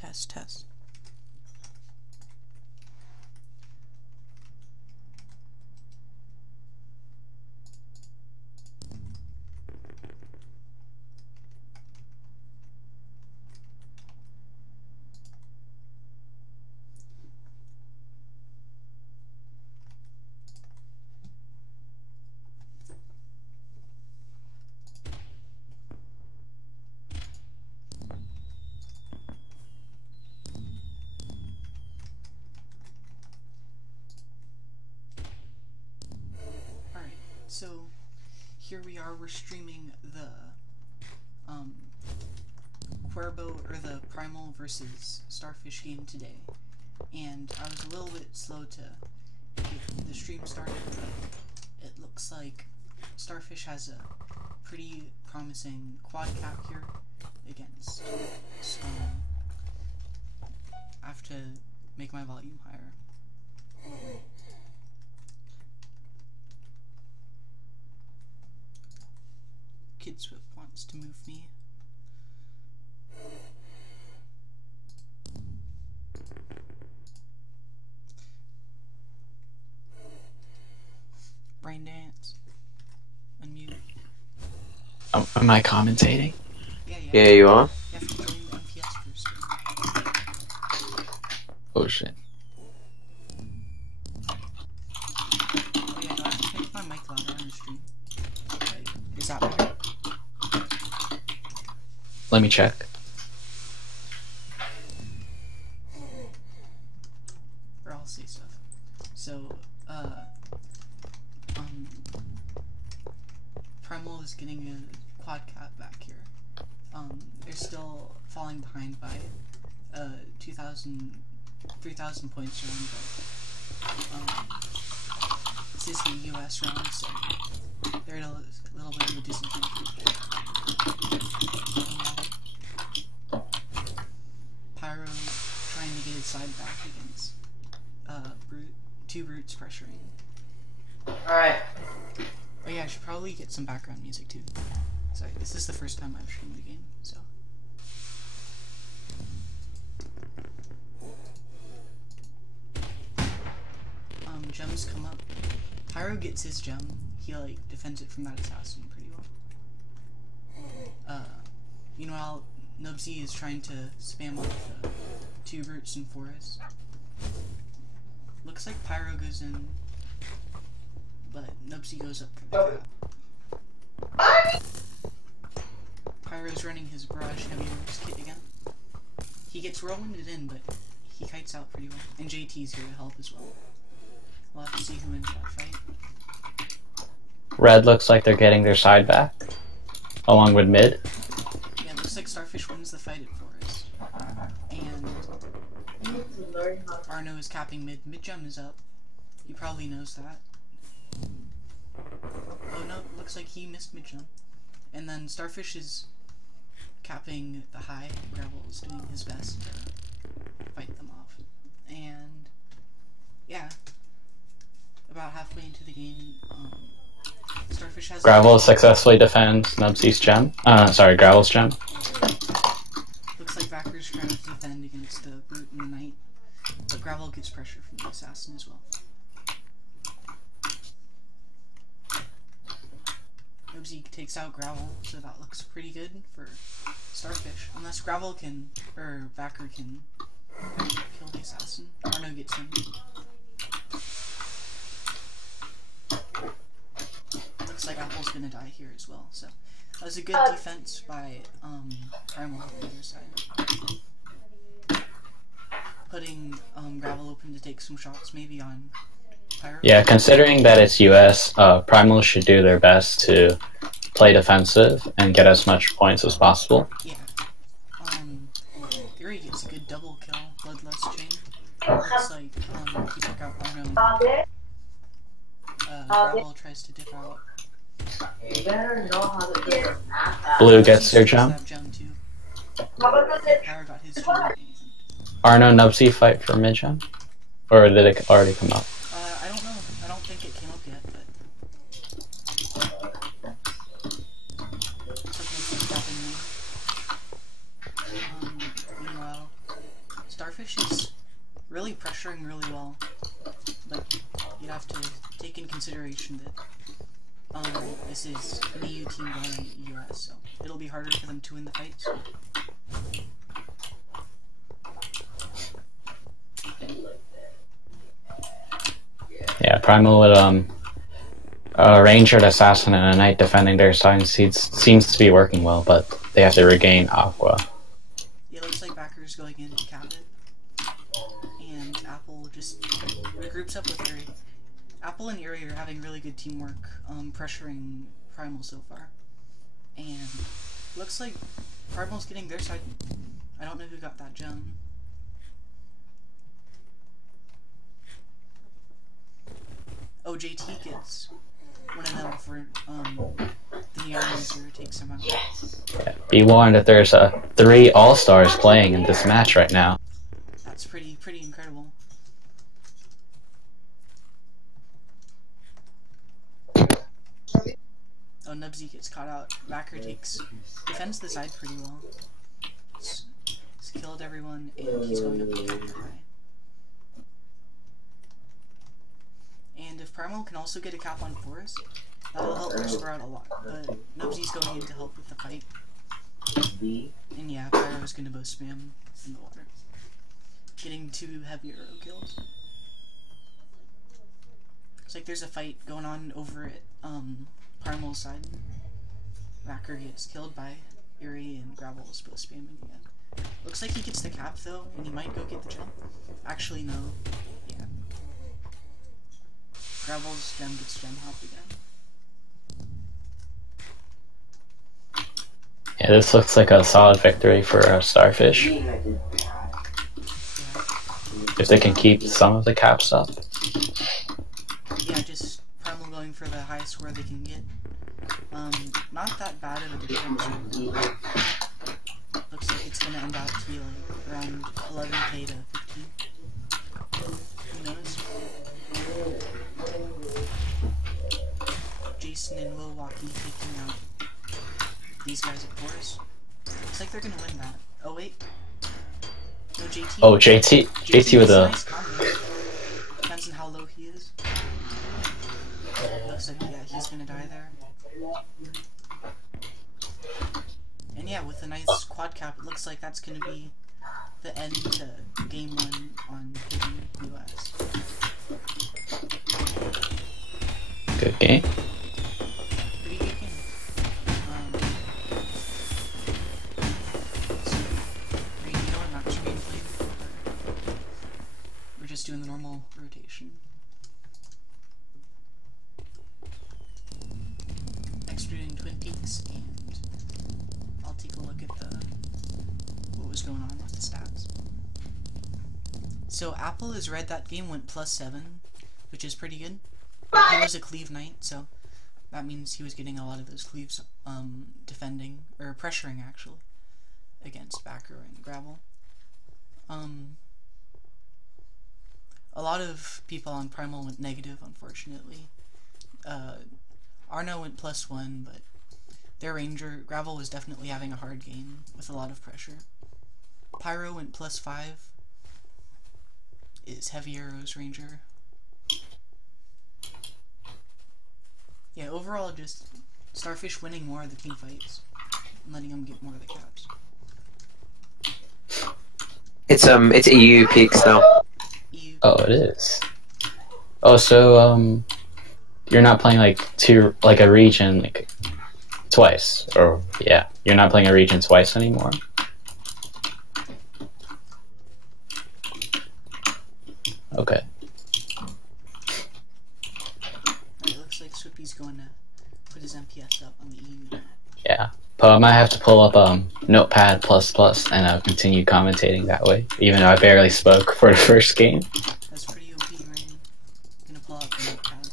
Test, test. So here we are, we're streaming the Cuervo, or the Primal versus Starfish game today, and I was a little bit slow to get the stream started, but it looks like Starfish has a pretty promising quad cap here against, I have to make my volume higher. Kid Swift wants to move me. Brain dance. Unmute. Am I commentating? Yeah, you are. You have to join the MPS first. Oh shit. Oh yeah, do I have to make my mic louder on the stream? Okay. Is that better? Let me check. Or I'll say stuff. So, Primal is getting a quad cap back here. They're still falling behind by 3,000 points around, but this is the US round, so they're at a little bit of a disadvantage. Pyro trying to get his side back against two brutes pressuring. Alright. Oh yeah, I should probably get some background music too. Sorry, this is the first time I've streamed the game, so. Gems come up. Pyro gets his gem. He like defends it from that assassin pretty well. Meanwhile, Nubsy is trying to spam off two brutes in forest. Looks like Pyro goes in, but Nubsy goes up for the cap. Pyro's running his barrage heavy arms kit again. He gets whirlwinded in, but he kites out pretty well. And JT's here to help as well. We'll have to see who wins that fight. Red looks like they're getting their side back, along with mid. Yeah, it looks like Starfish wins the fight at forest. And Arno is capping mid. Mid gem is up. He probably knows that. Oh no, looks like he missed mid gem. And then Starfish is capping the high. Gravel is doing his best to fight them off. And yeah, about halfway into the game, Starfish has Gravel successfully defends Nubsy's gem. Gravel's gem. Looks like Vacker's trying to defend against the brute and the knight, but Gravel gets pressure from the assassin as well. Nubsy takes out Gravel, so that looks pretty good for Starfish. Unless Gravel can, or Vacker can kill the assassin. Arno gets him. Looks like Apple's gonna die here as well, so that was a good defense by Primal on the other side. Putting Gravel open to take some shots, maybe on Pyro. Yeah, considering that it's US, Primal should do their best to play defensive and get as much points as possible. Yeah. Theory gets a good double kill, Bloodlust chain. Looks like he took out Arno. Gravel tries to dip out. You better know how to get an app. Blue gets their gem. Too. Pyro got his gem. Arno Nubsy fight for mid gem? Or did it already come up? I don't know. I don't think it came up yet, but meanwhile, Starfish is really pressuring really well, but you'd have to take in consideration that this is an EU team going on the US, so it'll be harder for them to win the fights. Yeah, Primal with a Ranger, an Assassin, and a Knight defending their side seems to be working well, but they have to regain Aqua. Yeah, looks like Backer's going in to cap it, and Apple just regroups up with Erie. Apple and Erie are having really good teamwork, pressuring Primal so far, and looks like Primal's getting their side. I don't know who got that gem. Oh, JT gets one of them for the Neo Ranger takes him out. Yeah, be warned that there's 3 All-Stars playing in this match right now. That's pretty incredible. Oh, Nubsy gets caught out. Backer defends the side pretty well. He's killed everyone, and he's going up to counter high. And if Primal can also get a cap on Forest, that'll help Whisper out a lot. But Nubsy's going in to help with the fight. And yeah, Pyro's gonna both spam in the water. Getting 2 heavy arrow kills. Looks like there's a fight going on over at Primal's side. Backer gets killed by Erie, and Gravel is both spamming again. Looks like he gets the cap though, and he might go get the jump. Actually, no. Yeah. Gravel's gem gets gem hopped again. Yeah, this looks like a solid victory for Starfish. Yeah. If they can keep some of the caps up. Yeah, just Primal going for the highest score they can get. Not that bad of a difference. Looks like it's gonna end out to be like around 11k to 15. Who knows? Jason and Milwaukee taking out these guys at Forest. Looks like they're gonna win that. Oh wait. No, JT. Oh, JT with a... Nice combo. Depends on how low he is. Looks like, yeah, he's gonna die there. And yeah, with a nice quad cap, it looks like that's gonna be the end to game 1 on Hidden US. Good game. Pretty good game. So, you know what maps are being played? We're just doing the normal rotation. Next we're doing Twin Peaks, and I'll take a look at what was going on with the stats. So Apple is red that game, went +7, which is pretty good. He was a cleave knight, so that means he was getting a lot of those cleaves defending, or pressuring actually, against Backer and Gravel. A lot of people on Primal went negative, unfortunately. Arno went +1, but their Ranger, Gravel, was definitely having a hard game with a lot of pressure. Pyro went +5. Is Heavy Arrows Ranger. Yeah, overall, just Starfish winning more of the team fights and letting them get more of the caps. It's EU peaks now. EU. Oh, it is. Oh, so you're not playing like a region twice, or yeah, you're not playing a region twice anymore. Okay. Alright, looks like Swippy's going to put his MPS up on the EU. Yeah. But I might have to pull up Notepad++ and continue commentating that way, even though I barely spoke for the first game. That's pretty OP, right? Gonna pull out the Notepad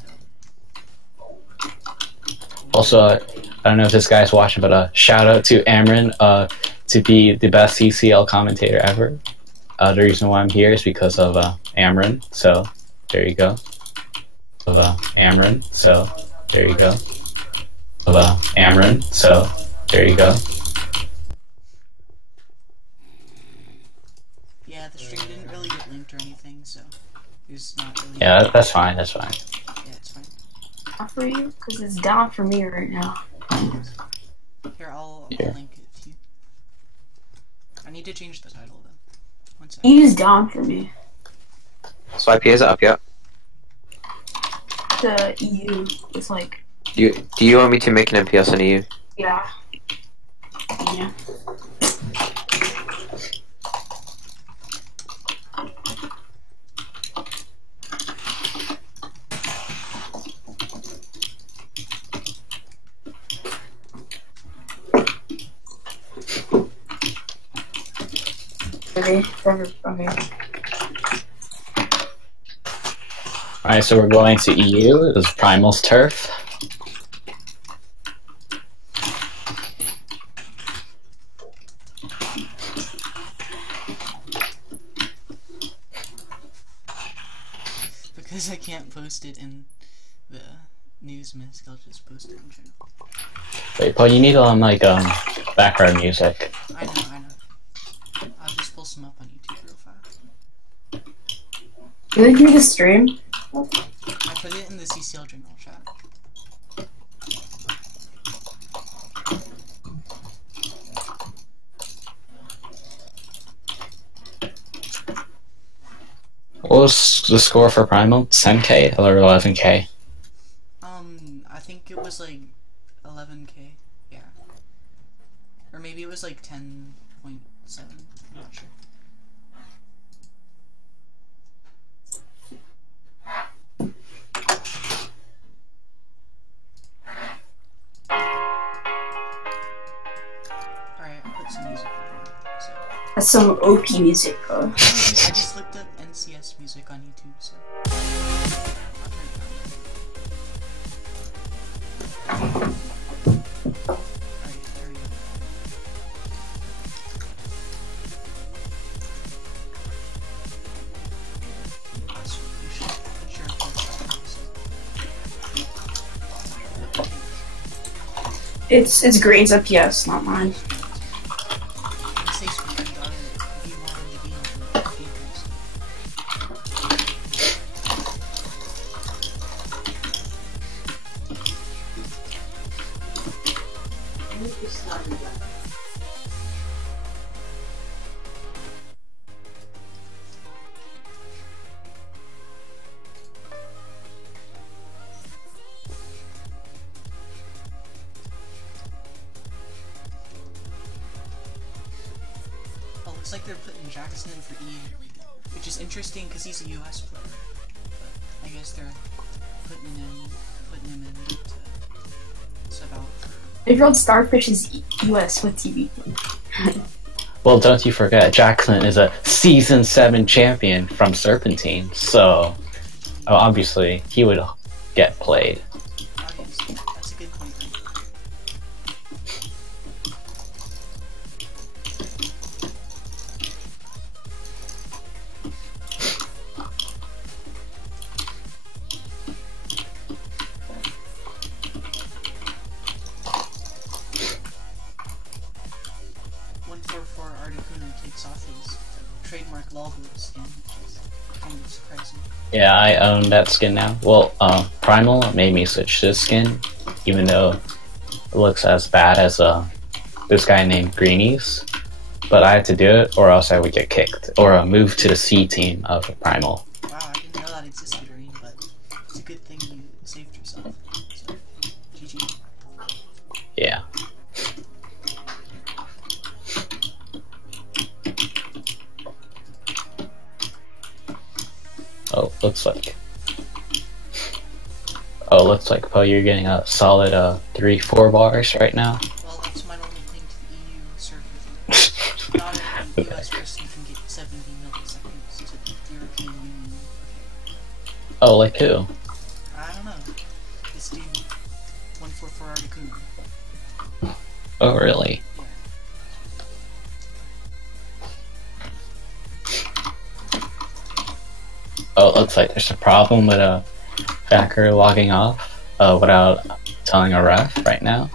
though. Also, I don't know if this guy's watching, but shout out to Amron to be the best CCL commentator ever. The reason why I'm here is because of Amron, so there you go. Of Amron, so there you go. Of Amron, so there you go. Yeah, the stream didn't There's not really. Yeah, that's fine. That's fine. Yeah, it's fine. Not for you, because it's down for me right now. Here, I'll Yeah. link it to you. I need to change the title though. One second. E is down for me. Swipe here, is it up yet? The EU is like, Do you want me to make an MPS on EU? yeah. Yeah. Okay. Alright, so we're going to EU. It was Primal's turf. Because I can't post it in the news misc, I'll just post it in general. Wait, Paul, you need background music. I know. I'll just pull some up on YouTube real fast. Did they do the stream? I put it in the CCL general chat. What was the score for Primal? 10k or 11k? I think it was like 11k, yeah. Or maybe it was like 10.7, I'm not sure. Alright, I put some music on it, so. That's some OP music, bro. I just looked up NCS music on YouTube, so. Alright, there we go. It's Green's FPS, not mine. Looks like they're putting Jackson in for E, which is interesting because he's a US player. But I guess they're putting him in to sub out for. They wrote Starfish is US with TV. Well, don't you forget, Jackson is a Season 7 champion from Serpentine, so obviously he would get played. Obviously, that's a good point. Articuno takes off his trademark Lolbert skin, which is kind of surprising. Yeah, I own that skin now. Well, Primal made me switch this skin, even though it looks as bad as this guy named Greenies. But I had to do it, or else I would get kicked, or move to the C team of Primal. Wow, I didn't know that existed, Irene, but it's a good thing you saved yourself. So, GG. Yeah. Oh, looks like Poe, you're getting a solid 3-4 bars right now. Well, that's my only thing to the EU server. Not every US person can get 70 milliseconds to the European Union. Oh, like who? I don't know. This dude, 144 Articuno. Oh, really? Yeah. Oh, it looks like there's a problem with a backer logging off without telling a ref right now.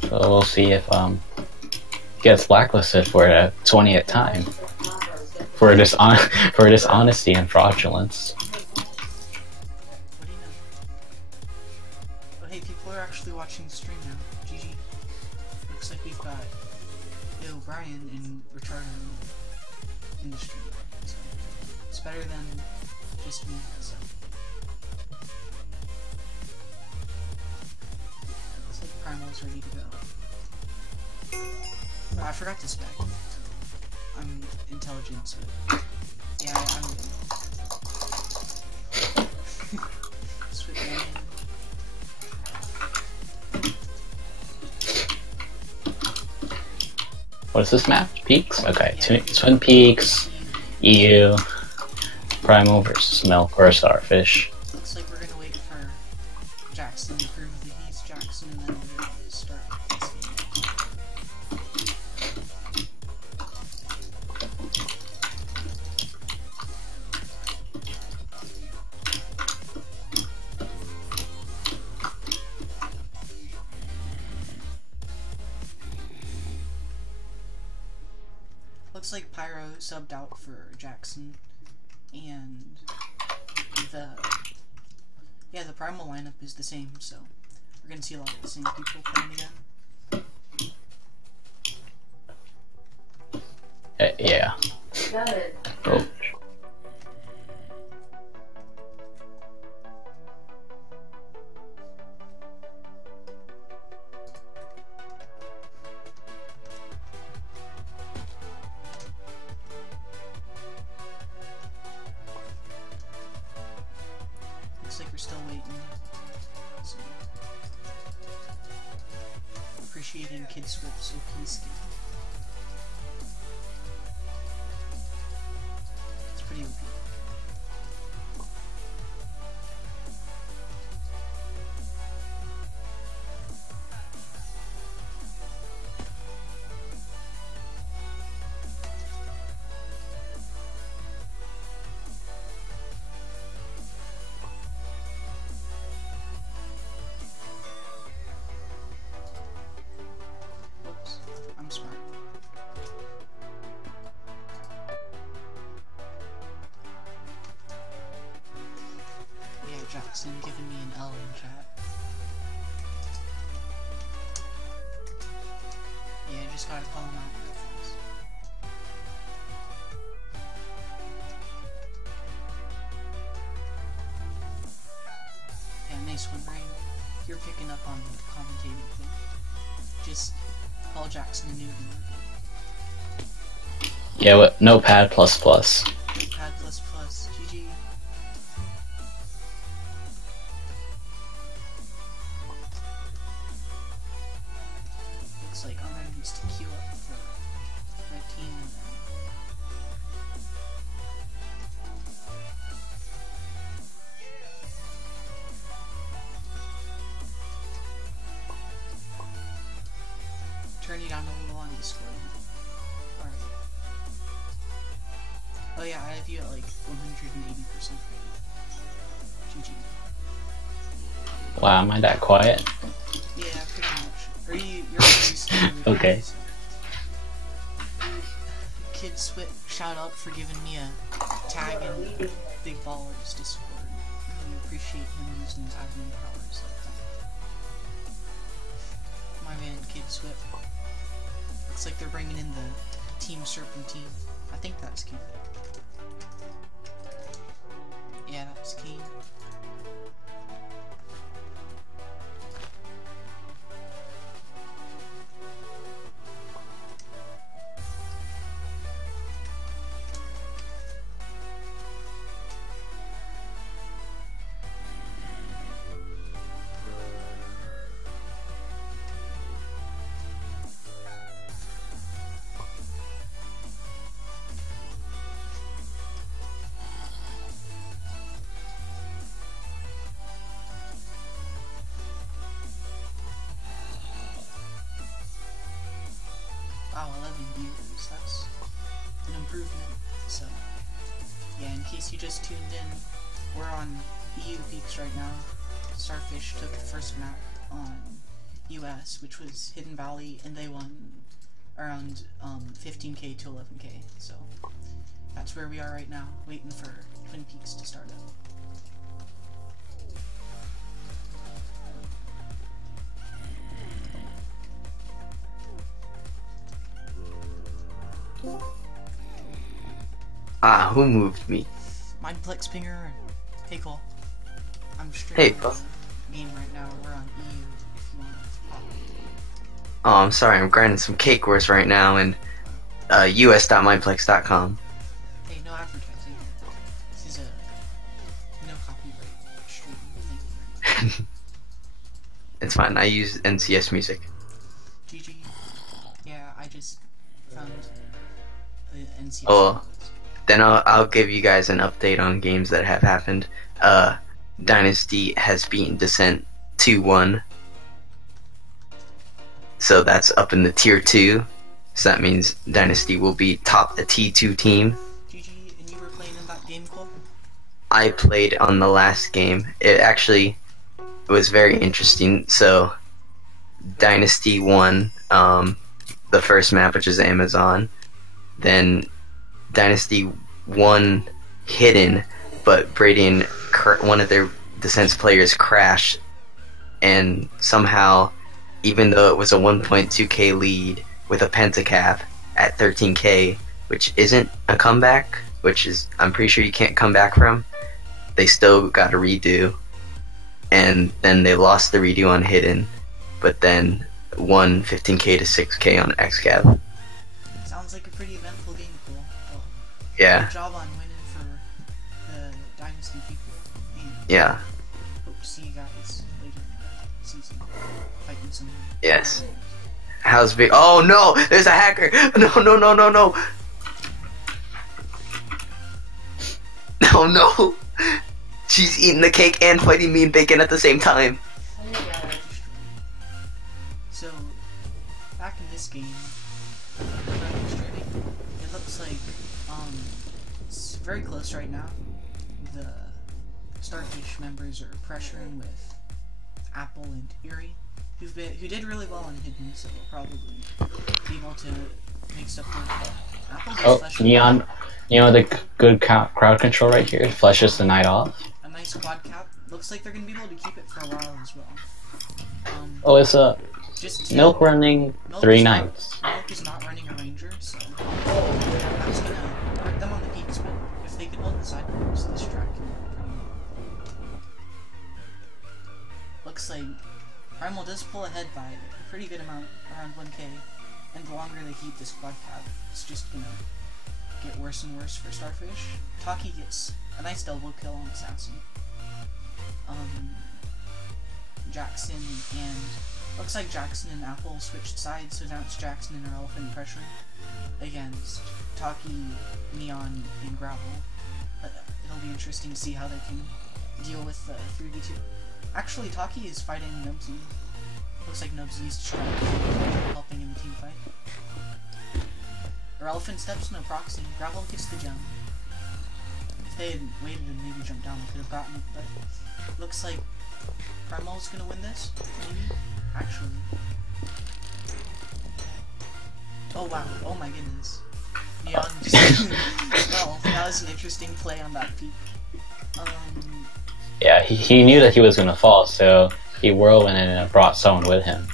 So we'll see if gets blacklisted for the 20th time for dishonesty and fraudulence. What do you know? Oh, hey, people are actually watching the stream now. GG. Looks like we've got Brian and Ricardo in the stream. So it's better than just me. So. Looks like Primal's ready to go. Oh, I forgot to spec. I'm intelligence, but yeah, I'm Swift man. What is this map? Peaks? Okay, Yeah. Twin Peaks, EU, Primal versus Milk or Starfish. Looks like we're gonna wait for Jackson to prove that he's Jackson, and then we're gonna start this game. Looks like Pyro subbed out for Jackson, and the Primal lineup is the same, so we're gonna see a lot of the same people playing again. Yeah. Good. Oh. Looks like we're still waiting. So, appreciating Kid Swift's OP skill. It's pretty OP. Whoops, I'm smart. Yeah, Jackson giving me an L in chat. Yeah, I just gotta call him out real fast. Yeah, nice one, Ryan. You're picking up on the commentating thing. Just call Jackson a noob and we're good. Yeah, what? Notepad plus plus. Pad plus plus. GG. Looks like Armin needs to queue up for red team and then turn you down a little on Discord. Alright. Oh yeah, I have you at like 180% right now. GG. Wow, am I that quiet? Yeah, pretty much. Or you're used to it. Okay. So. Kid Swit, shout out for giving me a tag in Big Ballers Discord. Really appreciate him using his admin powers like that. My man, Kid Swit. Looks like they're bringing in the Team Serpentine. I think that's Cupid. Yeah, that's Keen. Wow, 11 viewers, that's an improvement. So, yeah, in case you just tuned in, we're on EU peaks right now. Starfish took the first map on US, which was Hidden Valley, and they won around 15k to 11k. So, That's where we are right now, waiting for Twin Peaks to start up. Ah, who moved me? Mindplex Pinger. Hey Cole. I'm Hey, streaming Puff. the game right now. We're on EU if you want to pop. Oh, I'm sorry, I'm grinding some cake wars right now in us.mindplex.com. Hey, no advertising. This is a no copyright stream. Thank you very much. It's fine, I use NCS music. GG. Yeah, I just found NCS. Oh. Then I'll give you guys an update on games that have happened. Dynasty has beaten Descent 2-1. So that's up in the tier 2. So that means Dynasty will be top the T2 team. GG, and you were playing in that game, Cole? I played on the last game. It actually was very interesting. So Dynasty won the first map, which is Amazon. Then Dynasty won Hidden, but Brady, one of their Descent's players, crashed, and somehow, even though it was a 1.2k lead with a pentacap at 13k, which isn't a comeback, which is, I'm pretty sure you can't come back from, they still got a redo, and then they lost the redo on Hidden, but then won 15k to 6k on XCAP. Sounds like a pretty eventful game, Cole. Well, Yeah, good job on winning for the Dynasty people. And yeah, hope to see you guys later in the season. Fighting some. yes. How's big? Oh no, there's a hacker! No, no, no, no, no! Oh no! She's eating the cake and fighting me and bacon at the same time. So, back in this game, it looks like it's very close right now. The Starfish members are pressuring with Apple and Erie, who did really well on Hidden, so they'll probably be able to make stuff work. Apple gets Oh, Flesh Neon, you know the good crowd control right here flushes the night off. a nice quad cap. Looks like they're gonna be able to keep it for a while as well. Oh, it's a Just Milk running Milk 3 is nights. Milk is not running a Ranger, so that's gonna hurt them on the peaks, but if they can hold the side doors, this track can be pretty good. Looks like Primal does pull ahead by a pretty good amount, around 1k, and the longer they keep this quad cap, it's just gonna get worse and worse for Starfish. Taki gets a nice double kill on Assassin. Jackson and looks like Jackson and Apple switched sides, so now it's Jackson and Elephant pressuring against Taki, Neon, and Gravel. It'll be interesting to see how they can deal with 3v2. Actually, Taki is fighting Nubsy. Looks like Nubsy's helping in the team fight. Or Elephant steps in a proxy. Gravel gets the gem. If they had waited and maybe jumped down, they could have gotten it, but looks like Primal's gonna win this, maybe? Actually. Oh wow, oh my goodness. Neon just well, that was an interesting play on that peak. Yeah, he knew that he was gonna fall, so he whirlwind and brought someone with him.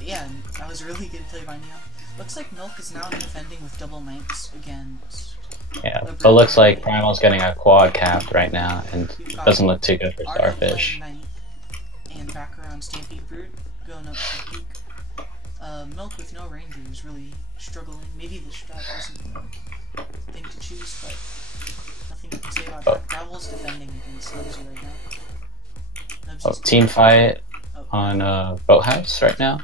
Yeah, that was a really good play by Neon. Looks like Milk is now defending with double knights against... Yeah, but looks like Primal's getting a quad capped right now, and doesn't look too good for Starfish. And back around Stampede Brute, going up to the peak. Milk with no ranger is really struggling. Maybe the strat isn't the thing to choose, but nothing I can say about that. Gravel's defending against Nubsy right now. Oh, Nubsy's team fight on Boathouse right now.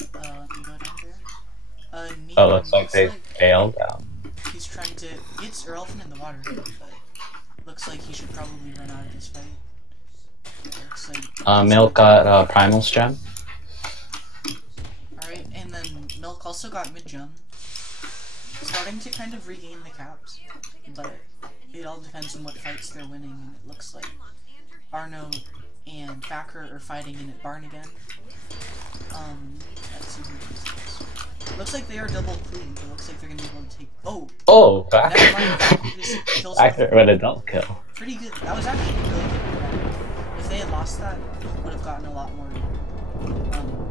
You go down there. Oh, looks like they failed out. He's trying to get Elephant in the water, but looks like he should probably run out of this fight. Looks like Milk got Primal's gem. Alright, and then Milk also got mid-gem. Starting to kind of regain the caps, but it all depends on what fights they're winning, and it looks like Arno and Backer are fighting in at Barn again. Let's see who this is. Looks like they are double clean. It looks like they're gonna be able to take. Oh, Oh, back. never mind. Valkyrie just kills Back him. with a double kill. Pretty good. That was actually really good. If they had lost that, would have gotten a lot more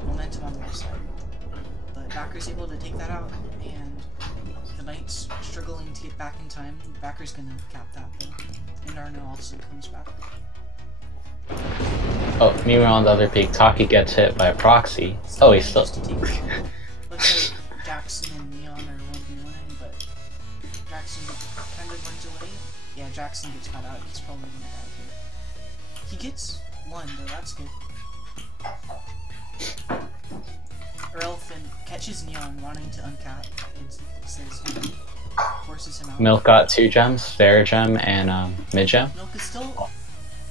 momentum on their side. But Backer's able to take that out, and the Knights struggling to get back in time. Backer's gonna cap that though, and Arno also comes back. Oh, meanwhile on the other peak, Taki gets hit by a proxy. Oh, he's still. Looks like Jackson and Neon are 1v1ing, but Jackson kind of runs away. Yeah, Jackson gets caught out. He's probably gonna die here. He gets one, though. That's good. Erelfin catches Neon wanting to uncap and says forces him out. Milk got 2 gems, Fair Gem and Mid Gem. Milk is still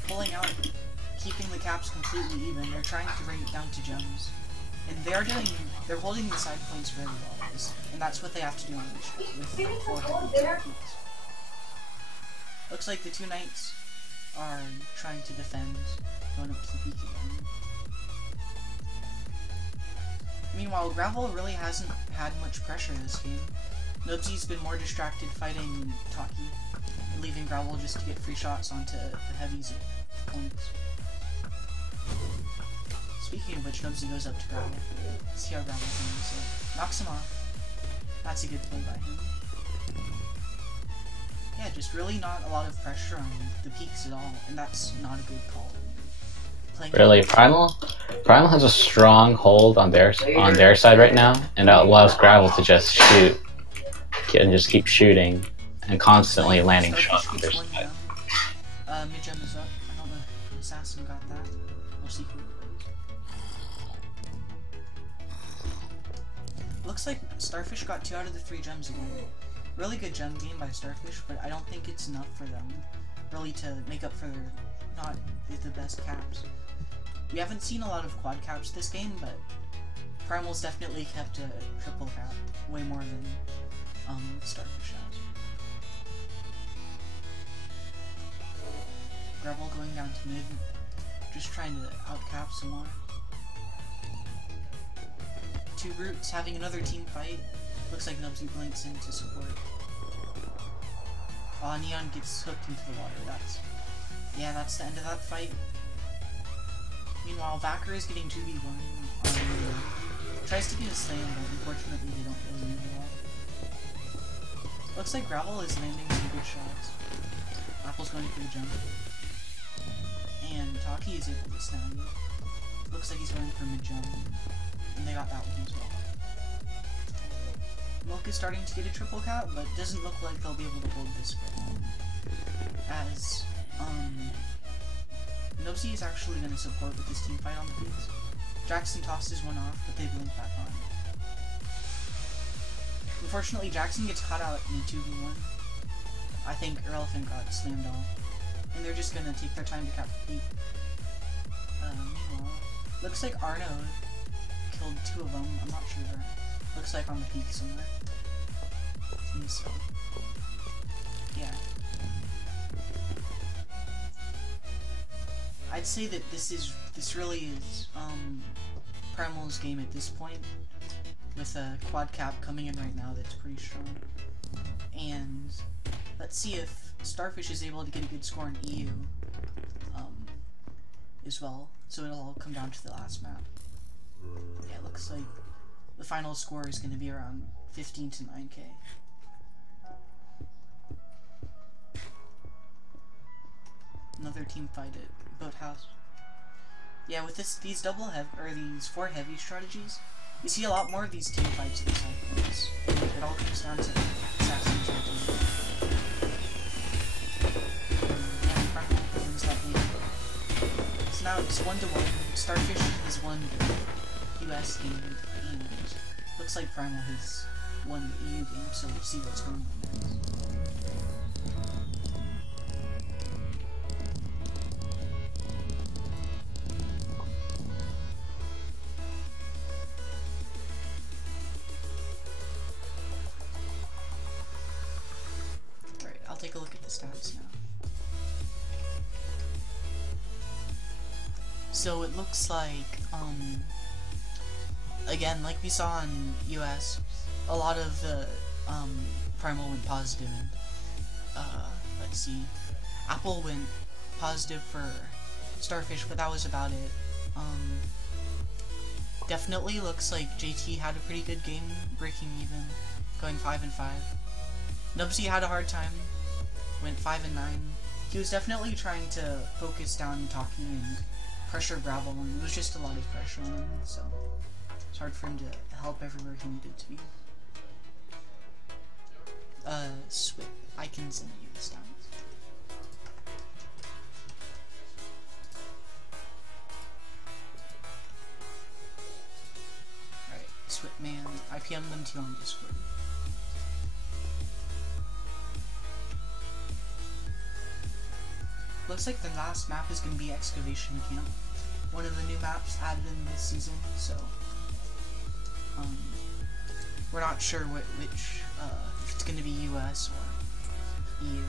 pulling out, keeping the caps completely even. They're trying to bring it down to gems. And they're holding the side points very well. And that's what they have to do on this trip with 4 heavy peaks. Looks like the 2 Knights are trying to defend, going up to the peak again. Meanwhile, Gravel really hasn't had much pressure this game. Nubsy's been more distracted fighting Taki, and leaving Gravel just to get free shots onto the heavies at points. Speaking of which, Nubsy goes up to Gravel. See how Gravel handles it. Knocks him off. That's a good play by him. Yeah, just really not a lot of pressure on the peaks at all, and that's not a good call. Really, Primal has a strong hold on their side right now, and that allows Gravel to just shoot and just keep shooting and constantly landing shots on their side. Mid-gem is up. I don't know if Assassin got that. We'll see who it is. Looks like Starfish got 2 out of the 3 gems again. Really good gem game by Starfish, but I don't think it's enough for them really to make up for their not the best caps. We haven't seen a lot of quad caps this game, but Primal's definitely kept a triple cap way more than Starfish has. Gravel going down to mid, just trying to outcap some more. 2 Brutes having another team fight. Looks like Nubsy blinks in to support. Neon gets hooked into the water. That's the end of that fight. Meanwhile, Vacker is getting 2v1. Tries to get a slam, but unfortunately they don't really move a lot. Looks like Gravel is landing some good shots. Apple's going for the jump. And Taki is able to snag it. Looks like he's going for mid-jump. And they got that one as well. Milk is starting to get a triple cap, but it doesn't look like they'll be able to hold this for long. As, Nubsy is actually going to support with this team fight on the peaks. Jackson tosses one off, but they blink back on. Unfortunately, Jackson gets caught out in a 2v1. I think Erelfin got slammed off. And they're just going to take their time to cap the peak. Meanwhile, looks like Arno killed 2 of them. I'm not sure where. Looks like on the peak somewhere. So, yeah. I'd say that this really is Primal's game at this point, with a quad cap coming in right now that's pretty strong. And let's see if Starfish is able to get a good score in EU as well. So it'll all come down to the last map. Yeah, it looks like the final score is going to be around 15 to 9k. Another team fight at Boathouse. Yeah, with these these 4 heavy strategies, you see a lot more of these team fights at the side points. It all comes down to Assassin's rotation. And Primal wins that game. So now it's 1-1. Starfish has won the US game, and looks like Primal has won the EU game, so we'll see what's going on next. Alright, I'll take a look at the stats now. So it looks like, again, like we saw in US, a lot of the Primal went positive, and let's see, Apple went positive for Starfish, but that was about it. Definitely looks like JT had a pretty good game, breaking even, going 5-5. Nubsy had a hard time, went 5-9. He was definitely trying to focus down Taki and pressure Gravel, and it was just a lot of pressure on him, so it's hard for him to help everywhere he needed to be. Swip, I can send you the stats. Alright, Swip man, I PM them to you on Discord. Looks like the last map is going to be Excavation Camp, one of the new maps added in this season, so we're not sure which if it's going to be US or EU.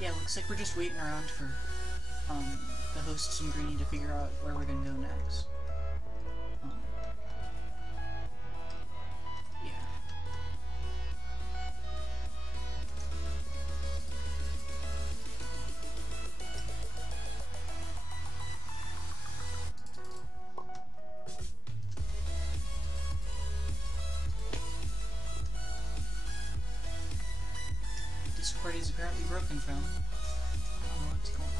Yeah, looks like we're just waiting around for the hosts and Greeny to figure out where we're gonna go next. Yeah. Discord is apparently broken from. I don't know what's going on.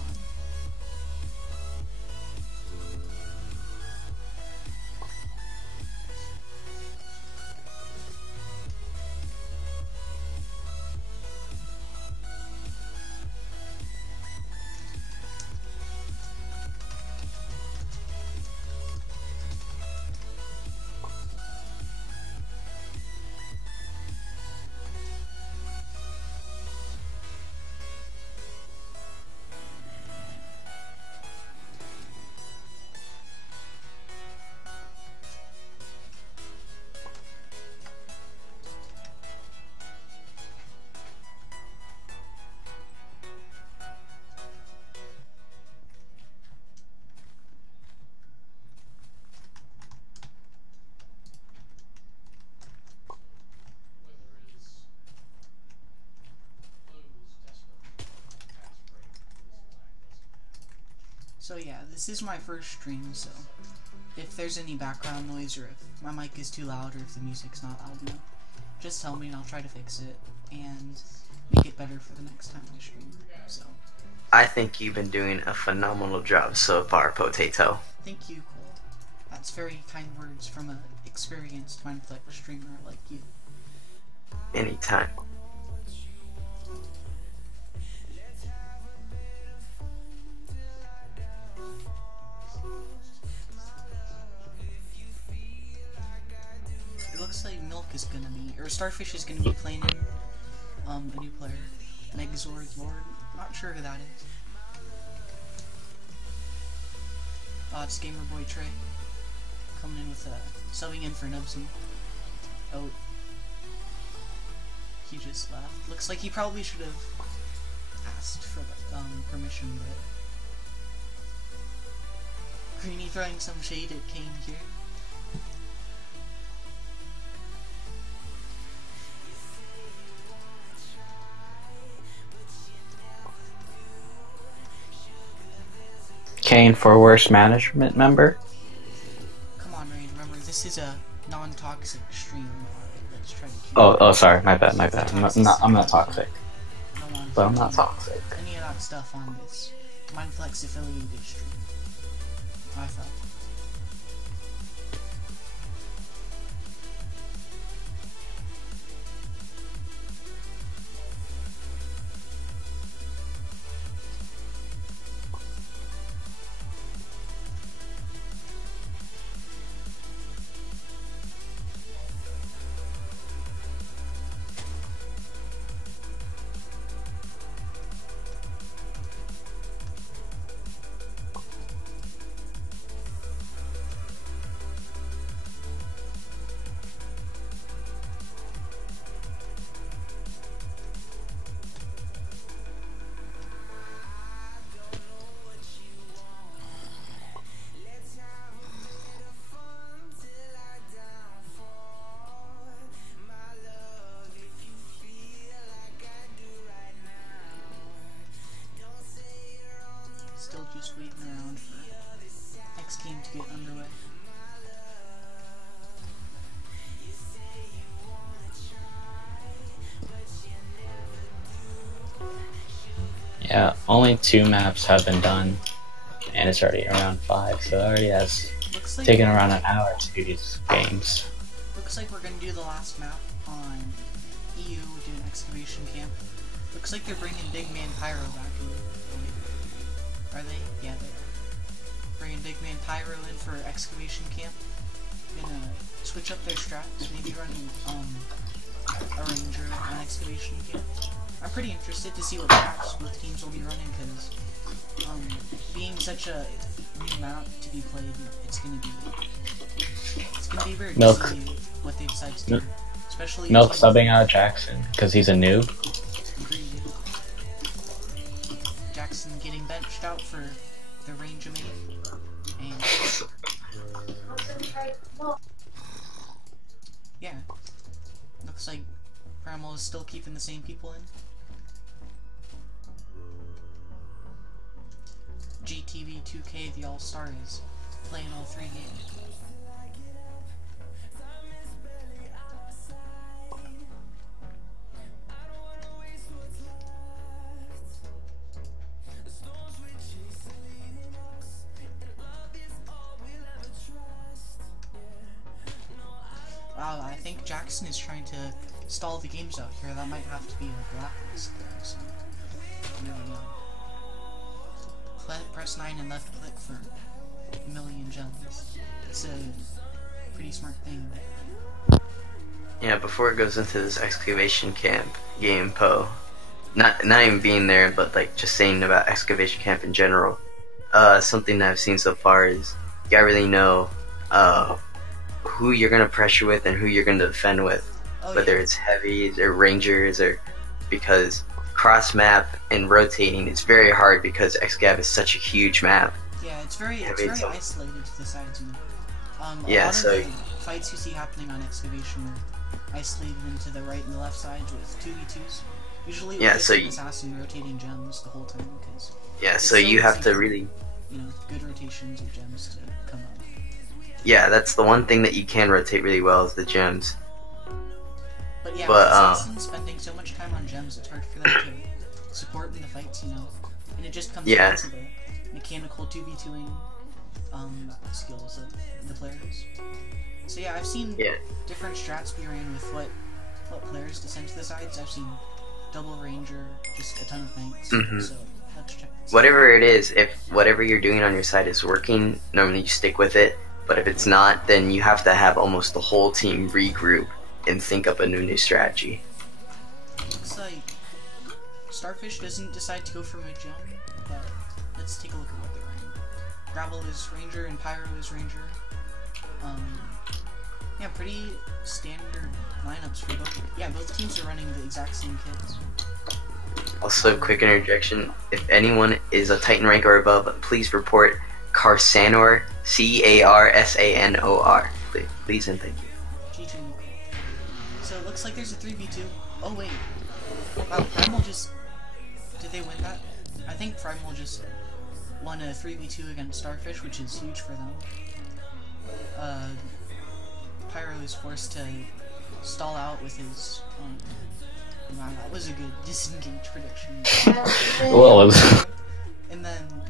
So yeah, this is my first stream, so if there's any background noise or if my mic is too loud or if the music's not loud enough, just tell me and I'll try to fix it and make it better for the next time I stream. So I think you've been doing a phenomenal job so far, Potato. thank you, Cole. That's very kind words from an experienced Mineflex streamer like you. Anytime. It looks like Milk is gonna be, or Starfish is gonna be playing in, a new player, Megazord Lord. Not sure who that is. It's Gamer Boy Trey coming in with subbing in for Nubsy. Oh, he just left. Looks like he probably should have asked for permission, but Greeny throwing some shade at Kane here. Kane for worst management member. Come on, Rain. Remember, this is a non-toxic stream. Alright, let's try to keep Oh, sorry, my bad. I'm not toxic, no one but I'm not talking toxic. any of that stuff on this Mineflex affiliated stream. I thought. Just waiting around for next game to get underway. Yeah, only 2 maps have been done, and it's already around 5, so it already has taken around an hour to do these games. Looks like we're gonna do the last map on EU, do an excavation camp. Looks like they're bringing Big Man Pyro back in. Are they? Yeah, they are. Bringing Big Man Pyro in for excavation camp. Gonna switch up their strats, maybe run a ranger on excavation camp. I'm pretty interested to see what maps both teams will be running, because being such a new map to be played, it's gonna be very good to see what they decide to do. Especially Milk subbing out Jackson because he's a noob. Agreed. Jackson getting benched out for the range of main. And yeah, looks like Primal is still keeping the same people in. GTV 2K, the All-Star, is playing all 3 games. Wow, I think Jackson is trying to stall the games out here. That might have to be a blacklist there, so I don't know. Press 9 and left click for a million gems. It's a pretty smart thing. Yeah, before it goes into this excavation camp game, Poe, not even being there, but like just saying about excavation camp in general, something that I've seen so far is you gotta really know who you're gonna pressure with and who you're gonna defend with, whether it's heavies or rangers, or because cross map and rotating, it's very hard because Xcav is such a huge map. Yeah, it's very isolated to the sides. A lot of the fights you see happening on excavation are isolated into the right and the left sides with 2v2s. Usually with an assassin rotating gems the whole time, because so you have to really, good rotations of gems to come up. Yeah, that's the one thing that you can rotate really well is the gems. But yeah, with assassins spending so much time on gems, it's hard for them to support in the fights, and it just comes down to the mechanical 2v2ing skills of the players. So yeah, I've seen different strats be ran with what players descend to the sides. I've seen double ranger, just a ton of things. So let's check this whatever it is, if whatever you're doing on your side is working, normally you stick with it. But if it's not, then you have to have almost the whole team regroup and think up a new strategy. Looks like Starfish doesn't decide to go for mid-jump, but let's take a look at what they're running. Gravel is ranger and Pyro is ranger. Yeah, pretty standard lineups for both. Yeah, both teams are running the exact same kits. Also, quick interjection: if anyone is a Titan rank or above, please report Carsanor, Carsanor. Please and thank you. G2. So it looks like there's a 3v2. Oh wait. Wow, Primal just... Did they win that? I think Primal just won a 3v2 against Starfish, which is huge for them. Pyro is forced to stall out with his... wow, that was a good disengage prediction. Well, And then,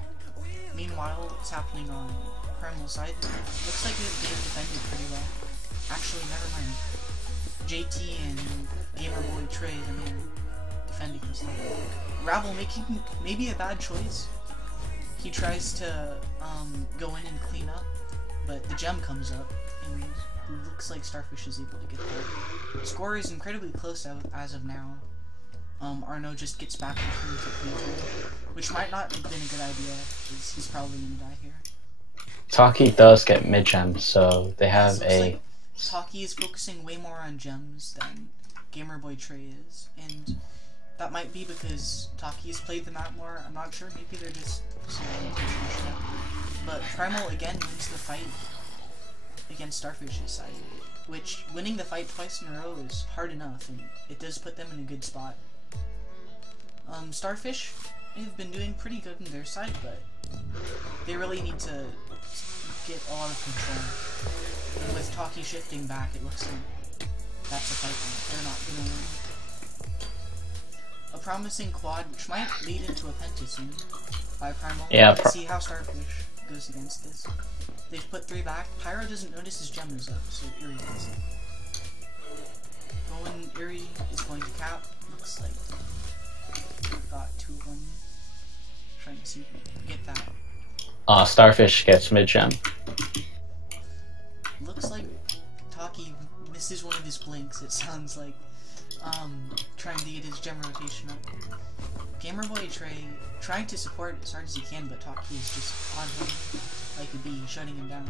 meanwhile, what's happening on Primal's side? Looks like they've defended pretty well. Actually, never mind. JT and Gamerboy Trey, the man, defend against them. Ravel making maybe a bad choice. He tries to go in and clean up, but the gem comes up, and it looks like Starfish is able to get there. Score is incredibly close as of now. Arno just gets back in to clean through, which might not have been a good idea, because he's probably going to die here. Taki does get mid gems, so they have Like Taki is focusing way more on gems than Gamerboy Trey is, and that might be because Taki's played the map more. I'm not sure, maybe they're just but Primal again wins the fight against Starfish's side, which winning the fight twice in a row is hard enough, and it does put them in a good spot. Starfish they've been doing pretty good on their side, but they really need to get a lot of control. And with Taki shifting back, it looks like that's a fight they're not gonna win. A promising quad, which might lead into a penta soon, by Primal. Yeah, Let's see how Starfish goes against this. They've put 3 back. Pyro doesn't notice his gem is up, so Eerie does. Going Eerie is going to cap. Looks like we've got 2 of them. Trying to see if we can get that. Starfish gets mid gem. Looks like Taki misses one of his blinks. It sounds like trying to get his gem rotation up. Gamerboy Trey trying to support as hard as he can, but Taki is just on him like a bee, shutting him down.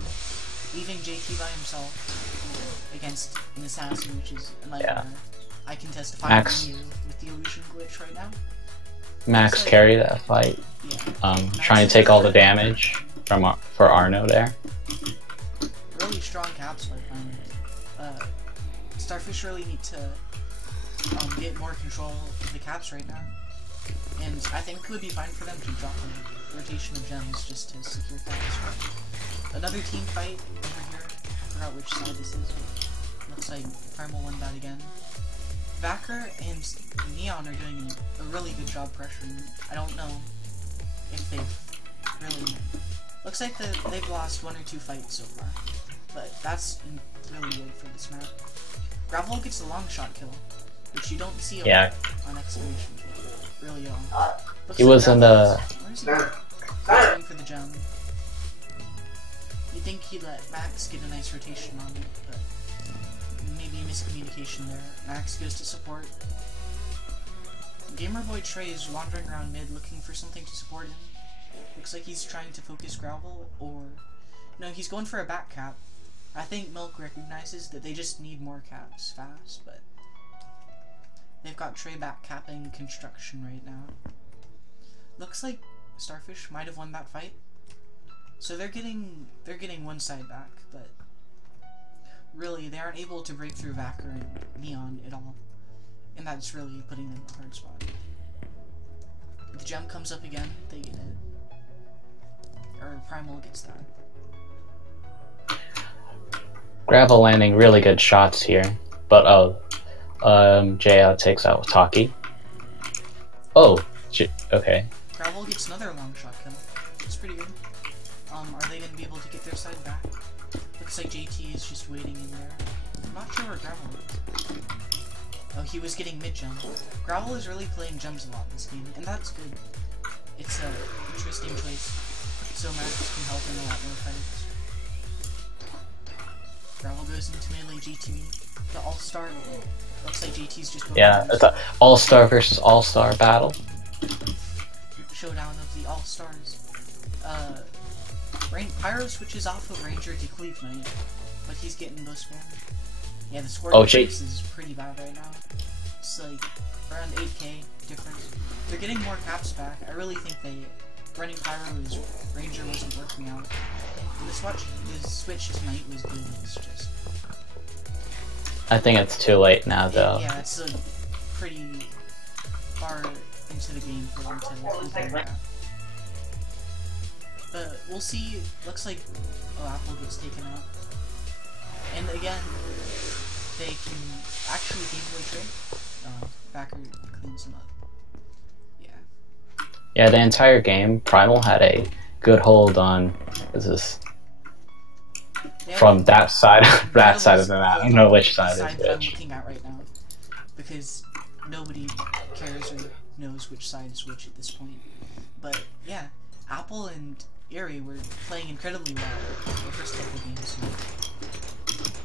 Leaving JT by himself against an assassin, which is a nightmare. I can testify Max. to you with the illusion glitch right now. Max carry that fight. Yeah. Trying to take all the damage from for Arno there. Really strong caps by Primal. Starfish really need to get more control of the caps right now. And I think it would be fine for them to drop a rotation of gems just to secure caps. Another team fight over here. I forgot which side this is. Looks like Primal won that again. Vacker and Neon are doing a really good job pressuring. I don't know if they've really... Looks like they've lost 1 or 2 fights so far. But that's really good for this map. Gravel gets a long shot kill, which you don't see on exclamation kill really all. He was in the... Where's he going? He's going for the gem. You'd think he'd let Max get a nice rotation on it, but maybe a miscommunication there. Max goes to support. Gamerboy Trey is wandering around mid looking for something to support him. Looks like he's trying to focus Gravel, or... No, he's going for a back cap. I think Milk recognizes that they just need more caps fast, but... They've got Trey back capping construction right now. Looks like Starfish might have won that fight. So they're getting one side back, but really they aren't able to break through Vacker and Neon at all. And that's really putting them in a hard spot. The gem comes up again, they get it. Or Primal gets that. Gravel landing really good shots here. But JL takes out with Taki. Oh, okay. Gravel gets another long shot kill. It's pretty good. Are they going to be able to get their side back? Looks like JT is just waiting in there. I'm not sure where Gravel is. Oh, he was getting mid-gem. Gravel is really playing gems a lot this game, and that's good. It's an interesting choice, so Max can help in a lot more fights. Gravel goes into melee GT. The all-star. Looks like JT's just... Yeah, it's an all-star versus all-star battle. Showdown of the all-stars. Pyro switches off of Ranger to Cleave Knight, but he's getting those spam. Yeah, the score difference is pretty bad right now. It's like around 8k difference. They're getting more caps back. I really think running Pyro's Ranger wasn't working out. The switch to Knight was good. It's just... I think it's too late now, though. Yeah, it's pretty far into the game for them to implement that. But we'll see. Looks like Apple gets taken out. And again, they can actually gameplay trade. Backer cleans them up. Yeah. Yeah, the entire game, Primal had a good hold on. From that side, of the map. I don't know which side is which. I'm looking at right now, because nobody cares or knows which side is which at this point. But yeah, Apple and Eerie were playing incredibly well the first couple of games. So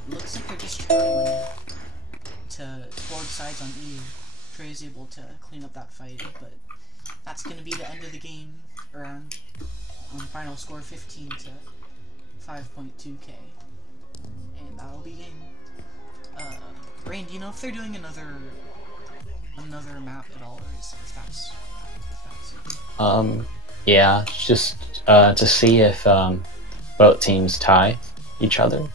looks like they're just struggling to hold sides on EU. Trey is able to clean up that fight, but that's going to be the end of the game around final score 15 to 5.2k. And that'll be game. Rain, do you know if they're doing another map at all, or if that's it? Yeah, just to see if both teams tie each other.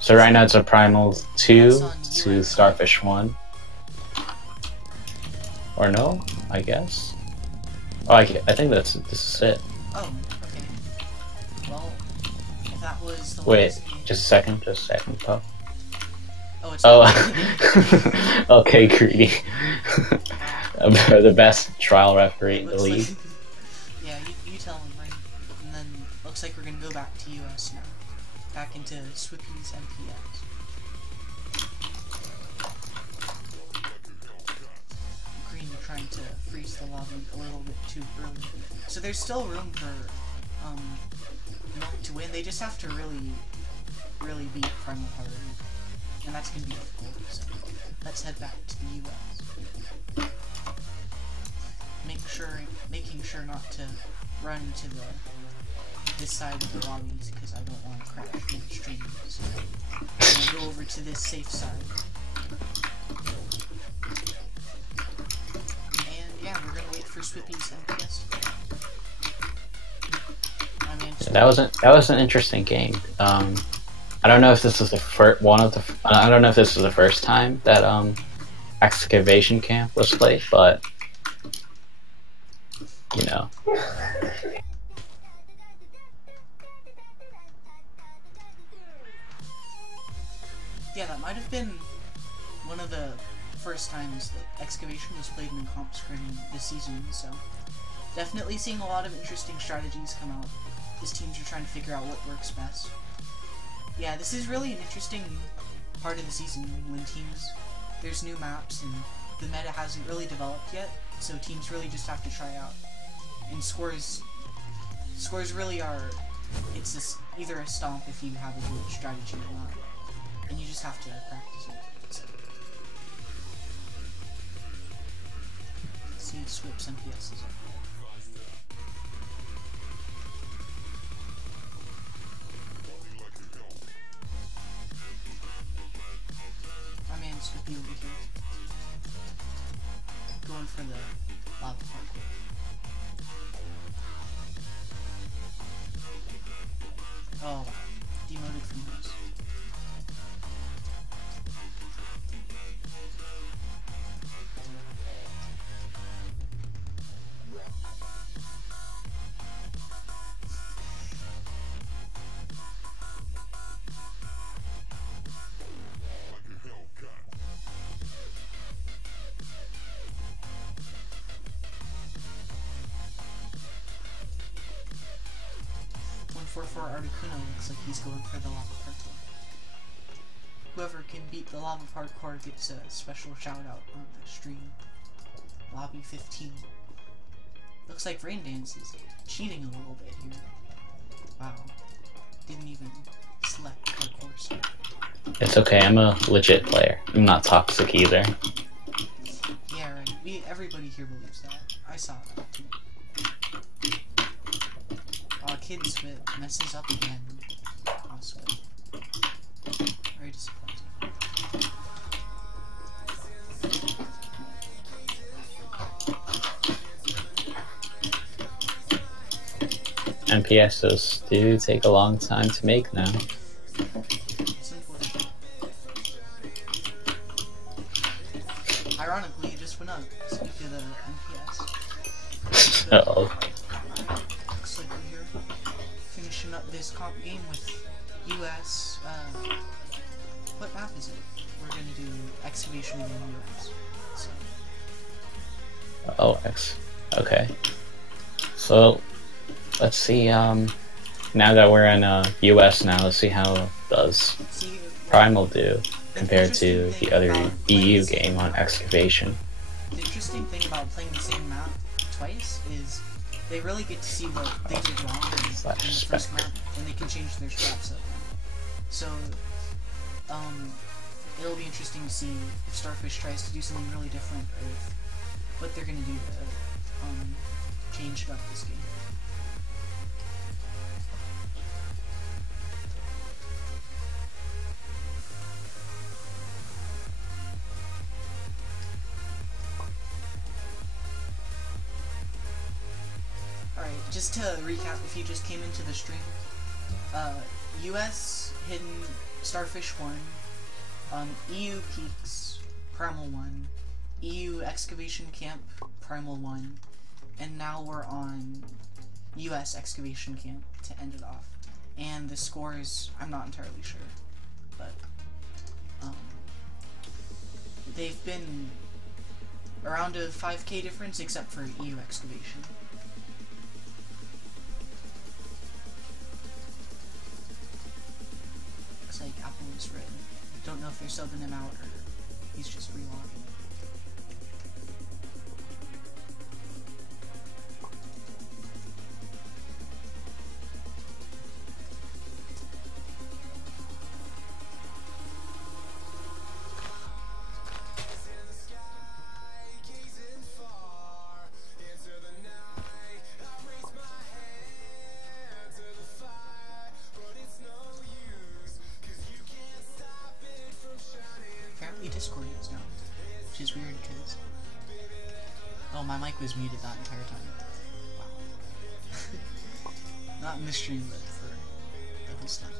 So right now it's a Primal 2 to Starfish 1. Or no, I guess. Oh, I think this is it. Oh, okay. Well, if that was the Wait, last game... just a second, Puff. Oh, it's Oh, okay, Greedy. The best trial referee in the looks league. like... Yeah, you tell him, right? And then, looks like we're gonna go back to US now. Back into Swippy's MPS. Green trying to freeze the lobby a little bit too early. So there's still room for Milk to win. They just have to really beat Primal hard. And that's gonna be difficult, so let's head back to the US. Making sure not to run into this side of the lobbies because I don't want to crash midstream. So I'm gonna go over to this safe side. And yeah, we're gonna wait for Swippy's MPS to go. I mean, That was an interesting game. I don't know if this was the I don't know if this was the first time that Excavation Camp was played, but you know. Yeah, that might have been one of the first times that Excavation was played in a comp scrim this season, so definitely seeing a lot of interesting strategies come out as teams are trying to figure out what works best. Yeah, this is really an interesting part of the season when there's new maps and the meta hasn't really developed yet, so teams really just have to try out. And scores really are, it's either a stomp if you have a good strategy or not, and you just have to practice it. So. Let's see if Swip's MPS is up. My man Swippy over here. Going for the lava parkour. Oh, demoted from this. For Articuno looks like he's going for the lava parkour. Whoever can beat the lava parkour gets a special shout out on the stream. Lobby 15. Looks like Rain Dance is cheating a little bit here. Wow. Didn't even select parkour start. It's okay, I'm a legit player. I'm not toxic either. Yeah, right. Everybody here believes that. I saw that too. Kid Swip messes up again. Oh, Swip. Very disappointing. MPSs do take a long time to make now. It's unfortunate. Ironically, it just went up. Speak to the MPS. Uh-oh. Looks like we're here finishing up this comp game with US. What map is it? We're gonna do Excavation in the US. So. Oh, X. Okay. So, let's see, now that we're in US now, let's see how does Primal do compared to the other EU game on Excavation. The interesting thing about playing the same map twice is they really get to see what they did wrong in the first map, and they can change their straps up. So, it'll be interesting to see if Starfish tries to do something really different, or what they're gonna do to change it up this game. Alright, just to recap, if you just came into the stream, US Hidden Starfish 1, EU Peaks Primal 1, EU Excavation Camp Primal 1, and now we're on U.S. excavation camp to end it off. And the scores, I'm not entirely sure, but they've been around a 5k difference except for EU excavation. Looks like Apple is red. Don't know if they're subbing him out or he's just relogging. Apparently Discord is now, which is weird because, oh, my mic was muted that entire time. Wow. Not in the stream, but for the whole stuff.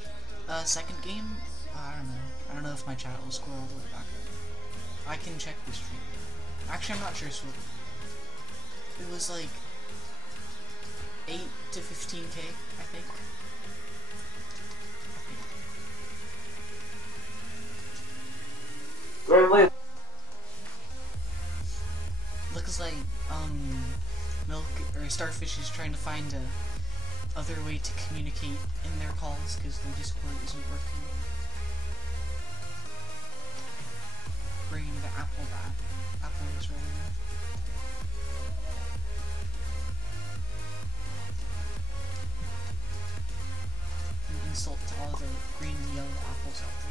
Second game, I don't know. I don't know if my chat will scroll all the way back up. I can check the stream. Actually, I'm not sure, so it was like 8 to 15k, I think. Looks like Milk or Starfish is trying to find a other way to communicate in their calls because their Discord isn't working. Bringing the Apple back. Apple is right now. An insult to all the green and yellow apples out there.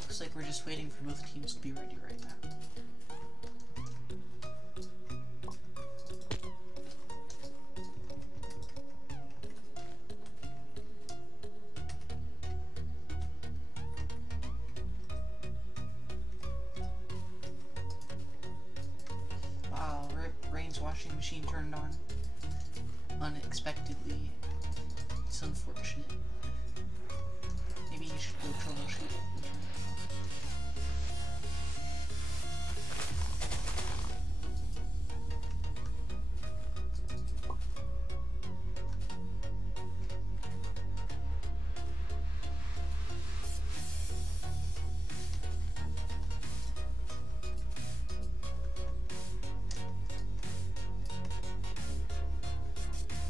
Looks like we're just waiting for both teams to be ready right now. Wow, Rain's washing machine turned on unexpectedly. It's unfortunate. Maybe you should go troubleshoot it.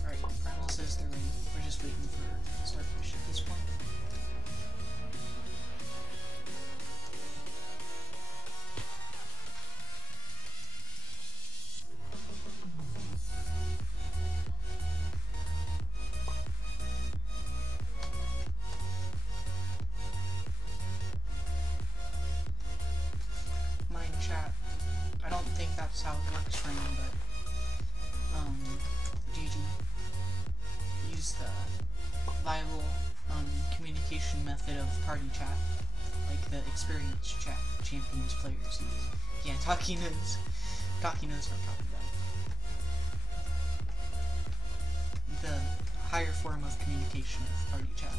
Alright, Primal says they're ready. We're just waiting for Starfish at this point. Mine chat. I don't think that's how it works for me, but GG. Use the viable communication method of party chat, like the experienced chat champions players use. Yeah, Taki knows. Taki knows what I'm talking about. The higher form of communication of party chat.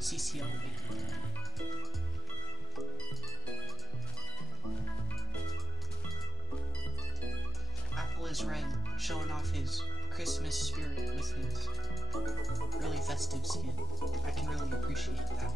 CCL Awakening. Apple is red, showing off his Christmas spirit with his really festive skin. I can really appreciate that.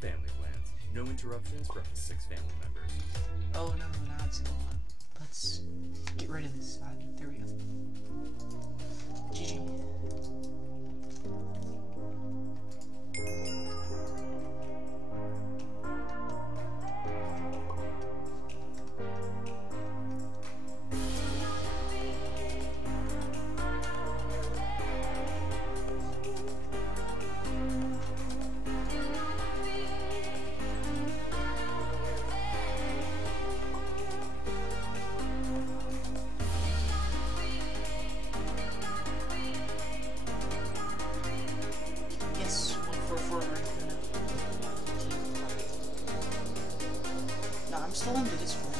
Family plans. No interruptions for up to 6 family members. Oh no, no, it's going on. Let's get rid of this ad. There we go. GG. No, I'm still on the Discord.